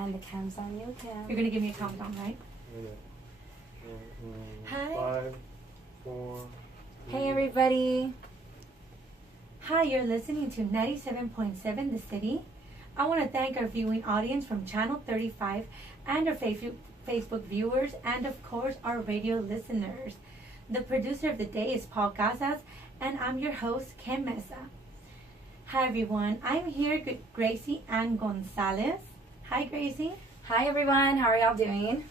And the cam's on you, Kim. You're going to give me a countdown, right? Hi. 5, 4. Hey, everybody. Hi, you're listening to 97.7 The City. I want to thank our viewing audience from Channel 35 and our Facebook viewers and, of course, our radio listeners. The producer of the day is Paul Casas, and I'm your host, Kim Meza. Hi, everyone. I'm here with Gracie Ann Gonzalez. Hi, Gracie. Hi, everyone. How are y'all doing?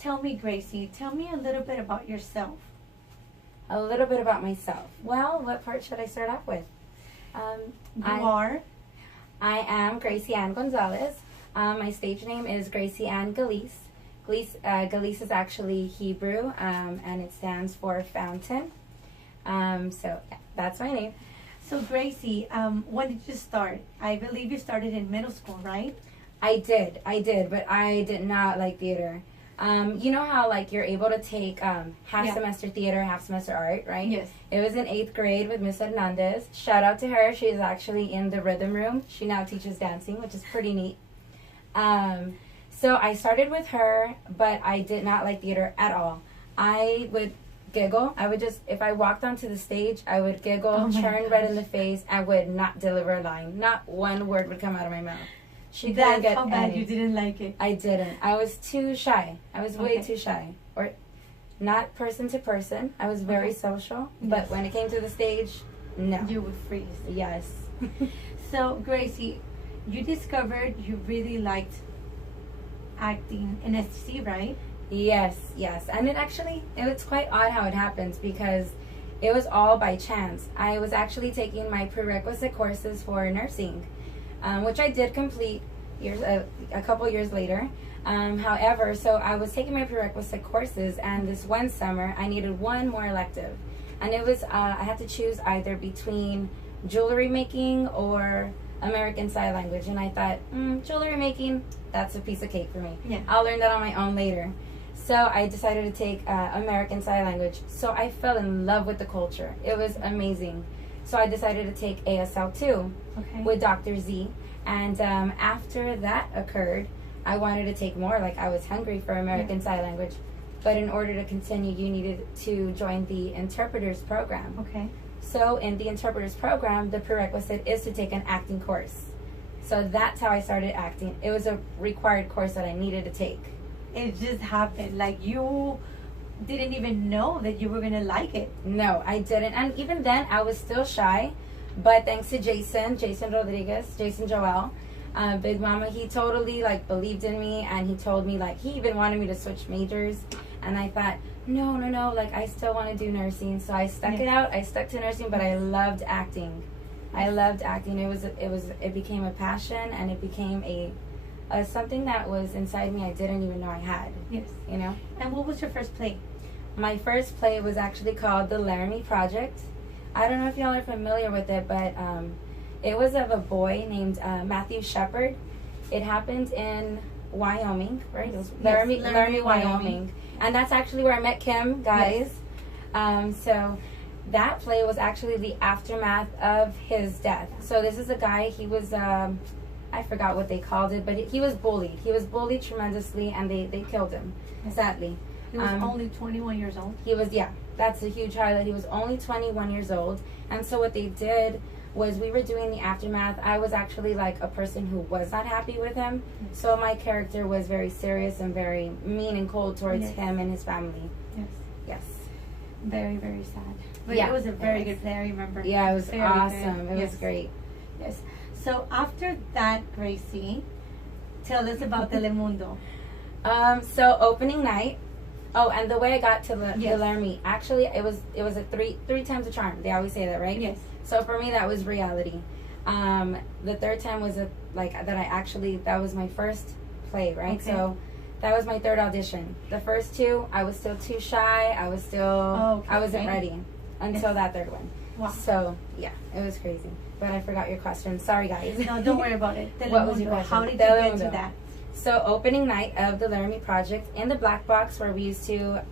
Tell me, Gracie, tell me a little bit about yourself. A little bit about myself. Well, what part should I start off with? I am Gracie Ann Gonzalez. My stage name is Gracie Ann Galice. Galice is actually Hebrew, and it stands for fountain. So yeah, that's my name. So Gracie, when did you start? I believe you started in middle school, right? I did, but I did not like theater. You know how like you're able to take half semester theater, half semester art, right? Yes. It was in 8th grade with Miss Hernandez. Shout out to her. She's actually in the rhythm room. She now teaches dancing, which is pretty neat. So I started with her, but I did not like theater at all. I would giggle. I would just, if I walked onto the stage, I would giggle, turn red in the face, and would not deliver a line. Not one word would come out of my mouth. That's how bad you didn't like it. I didn't. I was too shy. I was way too shy. Or not person to person. I was very social. But when it came to the stage, no. You would freeze. Yes. So, Gracie, you discovered you really liked acting in STC, right? Yes. And it's quite odd how it happens because it was all by chance. I was actually taking my prerequisite courses for nursing. Which I did complete a couple years later. However, so I was taking my prerequisite courses, and this one summer I needed one more elective, and it was I had to choose either between jewelry making or American Sign Language, and I thought jewelry making, that's a piece of cake for me. Yeah. I'll learn that on my own later. So I decided to take American Sign Language. So I fell in love with the culture. It was amazing. So I decided to take ASL 2 with Dr. Z. And after that occurred, I wanted to take more. Like, I was hungry for American Sign Language. But in order to continue, you needed to join the interpreters program. Okay. So in the interpreters program, the prerequisite is to take an acting course. So that's how I started acting. It was a required course that I needed to take. It just happened. Like, you didn't even know that you were going to like it. No, I didn't. And even then, I was still shy. But thanks to Jason Rodriguez, Jason Joel, Big Mama, he totally, like, believed in me. And he told me, like, he even wanted me to switch majors. And I thought, no, like, I still want to do nursing. So I stuck it out. I stuck to nursing, but I loved acting. It became a passion, and it became a something that was inside me I didn't even know I had. Yes. You know? And what was your first play? My first play was actually called The Laramie Project. I don't know if y'all are familiar with it, but it was of a boy named Matthew Shepard. It happened in Wyoming, right? It was Laramie, Wyoming. And that's actually where I met Kim, guys. Yes. So that play was actually the aftermath of his death. So this is a guy, he was, I forgot what they called it, but he was bullied. He was bullied tremendously, and they killed him, sadly. He was only 21 years old? He was, that's a huge highlight. He was only 21 years old. And so what they did was, we were doing the aftermath. I was actually like a person who was not happy with him. So my character was very serious and very mean and cold towards him and his family. Yes. Very, very sad. But it was a very good play, I remember. Yeah, it was very awesome. Good. It was great. Yes. So after that, Gracie, tell us about Telemundo. So opening night. Oh, and the way I got to the Laramie, actually, it was a three times a charm. They always say that, right? Yes. So for me, that was reality. The third time was that was my first play, right? Okay. So that was my third audition. The first two, I was still too shy. I wasn't ready until that third one. Wow. So yeah, it was crazy. But I forgot your question. Sorry, guys. No, don't worry about it. What was your question? How did you get to that? So opening night of the Laramie Project, in the black box where we used to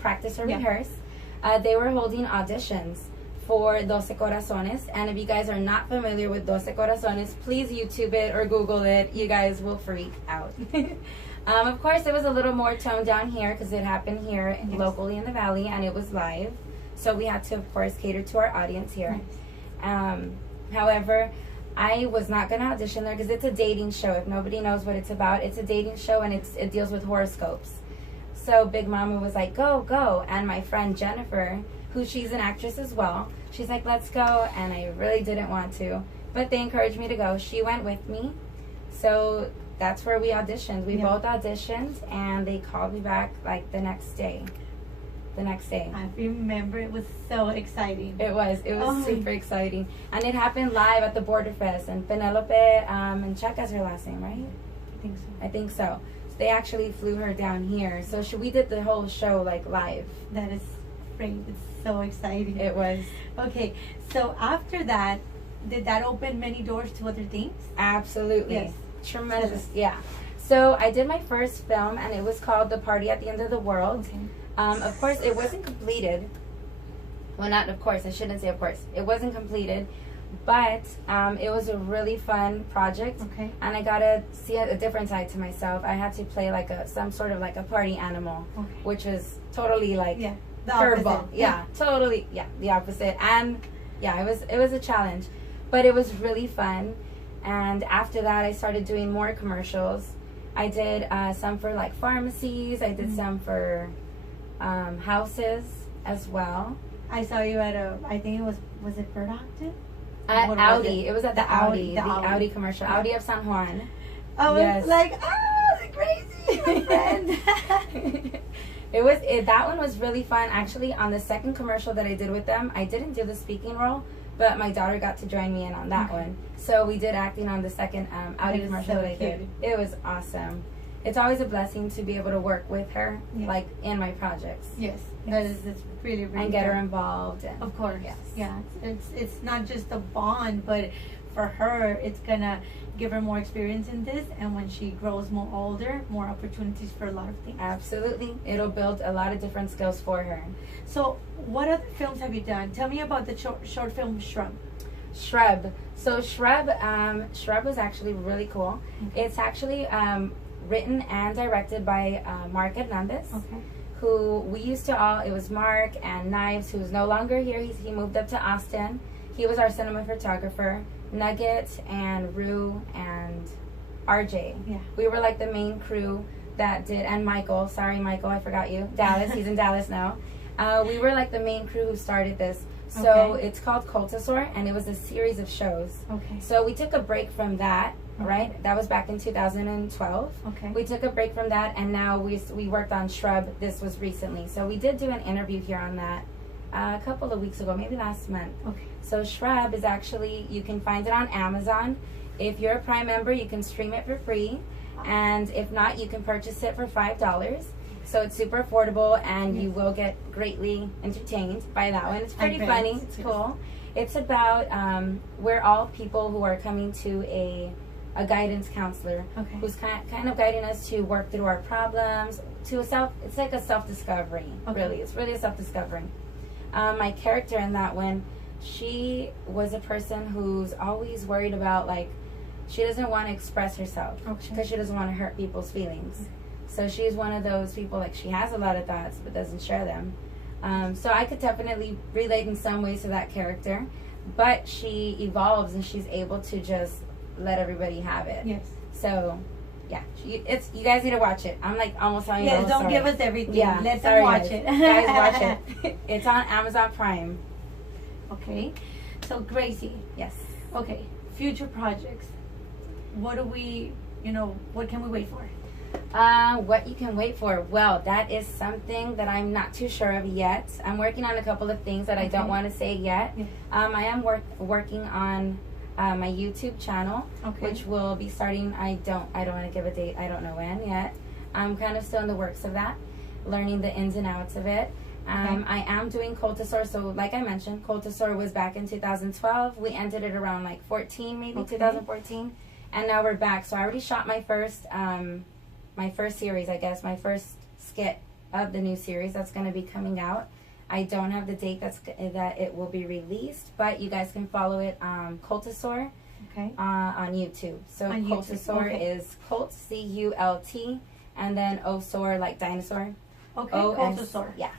practice or rehearse, they were holding auditions for Doce Corazones. And if you guys are not familiar with Doce Corazones, please YouTube it or Google it. You guys will freak out. Of course, it was a little more toned down here because it happened here locally in the Valley, and it was live. So we had to, of course, cater to our audience here. However, I was not going to audition there because it's a dating show. If nobody knows what it's about, it's a dating show, and it deals with horoscopes. So Big Mama was like, go, go. And my friend Jennifer, who she's an actress as well, she's like, let's go. And I really didn't want to, but they encouraged me to go. She went with me. So that's where we auditioned. We both auditioned, and they called me back like the next day. I remember it was so exciting. It was super exciting. And it happened live at the Border Fest. And Penelope, and Cheka's her last name, right? I think so. So they actually flew her down here. So we did the whole show like live. That is great. It's so exciting. It was. Okay, so after that, did that open many doors to other things? Absolutely. Yes. Tremendous. Yeah. So I did my first film, and it was called The Party at the End of the World. Okay. Of course, it wasn't completed. Well, not of course. I shouldn't say of course. It wasn't completed, but it was a really fun project. Okay. And I got to see a different side to myself. I had to play like some sort of like a party animal, which was totally like the curveball. opposite. Yeah, totally. Yeah, the opposite. And yeah, it was a challenge, but it was really fun. And after that, I started doing more commercials. I did some for like pharmacies. I did some for houses as well. I saw you at I think it was it Bird Octave? At What Audi. was it? It was at the Audi, Audi. The Audi commercial. Audi of San Juan. I was Yes. like, Gracie, my friend. That one was really fun. Actually, on the second commercial that I did with them, I didn't do the speaking role, but my daughter got to join me in on that one. So we did acting on the second Audi commercial that I did. It was awesome. It's always a blessing to be able to work with her, like in my projects. Yes, that is it's really and get her involved. And, of course, yes. Yeah. It's not just a bond, but for her, it's gonna give her more experience in this, and when she grows more older, more opportunities for a lot of things. Absolutely, it'll build a lot of different skills for her. So, what other films have you done? Tell me about the short film Shrub. Shrub. So Shrub was actually really cool. It's actually written and directed by Mark Hernandez, who we used to it was Mark and Knives, who's no longer here. He moved up to Austin. He was our cinema photographer. Nugget and Rue and RJ. Yeah. We were like the main crew that did, and Michael, sorry Michael, I forgot you. Dallas, he's in Dallas now. We were like the main crew who started this. So it's called Cultasaur, and it was a series of shows. So we took a break from that, right? That was back in 2012. We took a break from that, and now we worked on Shrub. This was recently. So we did do an interview here on that a couple of weeks ago, maybe last month. So Shrub is actually, you can find it on Amazon. If you're a Prime member, you can stream it for free. And if not, you can purchase it for $5. So it's super affordable, and you will get greatly entertained by that one. It's pretty funny. It's cool. It's about, we're all people who are coming to a guidance counselor who's kind of guiding us to work through our problems, it's like a self-discovery, really. It's really a self-discovery. My character in that one, she was a person who's always worried about, like, she doesn't want to express herself because she doesn't want to hurt people's feelings. So she's one of those people, like, she has a lot of thoughts but doesn't share them. So I could definitely relate in some ways to that character, but she evolves and she's able to just let everybody have it. Yes. So yeah, you guys need to watch it. I'm like almost telling you. Yeah, don't give us everything. Yeah, let them watch it. Guys, watch it. It's on Amazon Prime. Okay, so Gracie. Yes. Okay, future projects. What can we wait for? What you can wait for? Well, that is something that I'm not too sure of yet. I'm working on a couple of things that I don't want to say yet. Yeah. I am working on my YouTube channel, which will be starting. I don't want to give a date. I don't know when yet. I'm kind of still in the works of that, learning the ins and outs of it. I am doing Cultasaur. So like I mentioned, Cultasaur was back in 2012. We ended it around like 14, maybe 2014. And now we're back. So I already shot my first series, I guess, my first skit of the new series that's going to be coming out. I don't have the date that it will be released, but you guys can follow it Cultasaur Okay. on YouTube. So On YouTube, Cultasaur okay. is Cult, C-U-L-T, and then Osaur like dinosaur. Okay, O-S- Cultasaur. Yeah.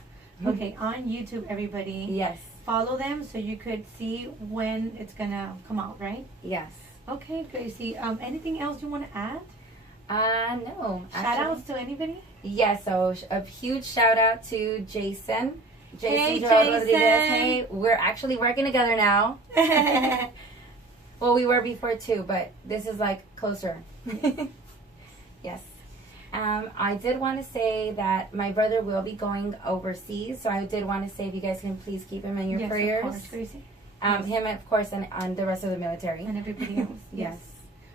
Okay, on YouTube, everybody. Yes. Follow them so you could see when it's gonna come out, right? Yes. Okay, Gracie. Anything else you want to add? No. Shout outs to anybody? Yes, so a huge shout out to Jason. Hey, Joel Jason. Rodriguez. Hey, we're actually working together now. Well, we were before too, but this is like closer. Yes. I did want to say that my brother will be going overseas, so I did want to say if you guys can please keep him in your Yes, prayers. of course, Gracie. Him, of course, and the rest of the military. And everybody else. Yes.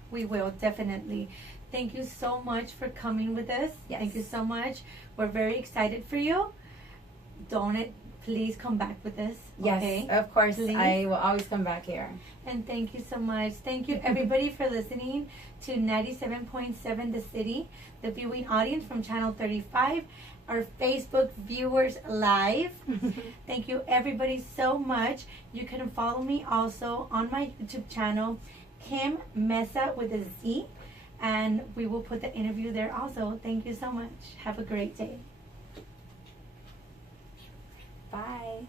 We will, definitely. Thank you so much for coming with us. Yes. Thank you so much. We're very excited for you. Please come back with us. Yes, Okay? of course. Please. I will always come back here. And thank you so much. Thank you, everybody, for listening to 97.7 The City, the viewing audience from Channel 35, our Facebook viewers live. Thank you, everybody, so much. You can follow me also on my YouTube channel, Kim Meza with a Z, and we will put the interview there also. Thank you so much. Have a great day. Bye.